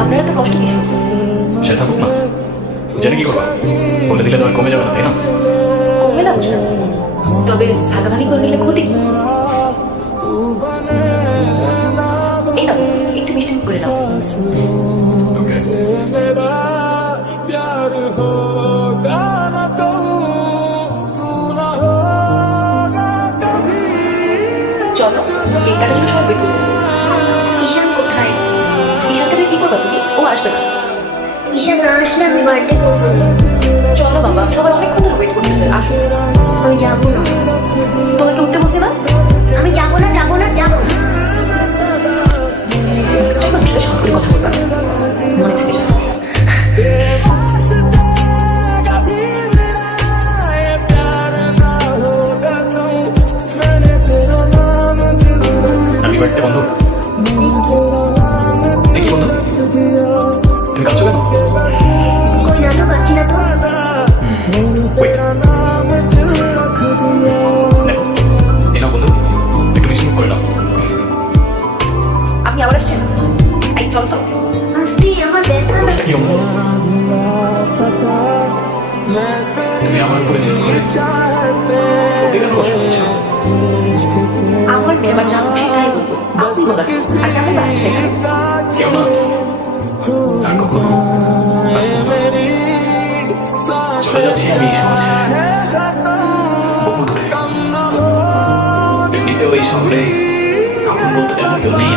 আপনারা তো কষ্ট কিসে? সে থাকুক না, জেনে কি করবো? বলে দিলে তো আর কমে যাবে না, তাই না? কমবে না বুঝলাম, তবে ভাগাভাগি করে নিলে ক্ষতি কি? এই নাও, একটু মিষ্টি মুখ করে নাও। চলো, কেক কাটার জন্য সবাই ওয়েট করতেছে। ঈশান কোথায়? ঈশানকে দিয়ে কি করবা তুমি? ও আসবে না। ঈশান না আসলে আমি বার্থডে করবো না। চলো বাবা, সবাই অনেকক্ষণ ধরে ওয়েট করতেছে, আসো। আমি যাবো না। তোমাকে উঠতে বসে না? আমি যাবো না, যাবো না, যাবো না। নেক্সট টাইম আমি সাথে সাথে করে কথা বলবা, মনে থাকে যেন। হ্যাপি বার্থডে বন্ধু। দেখি বন্ধু, তুমি কাঁদছো কেন? কই না তো, কাচ্ছি না তো। ওয়েট, দেখো এই নাও বন্ধু, একটু মিষ্টি মুখ করে নাও। আপনি আবার আসছেন? এই চলো তো। আস্তে, আমার ব্যথা দোষটা কি বন্ধু? তুমি আমার উপরে জিদ করে ওকে কেন কষ্ট দিচ্ছ? আমার মেয়েবার যা খুশি তাই বলবো, আপনি বলার আর আমি বাসটা এখানে। কেউ না, আর কখনো আসবো না। চলে যাচ্ছি আমি এই শহর ছেড়ে, বহু দূরে। এমনিতেও এই শহরে আপন বলতে তেমন কেউ নেই।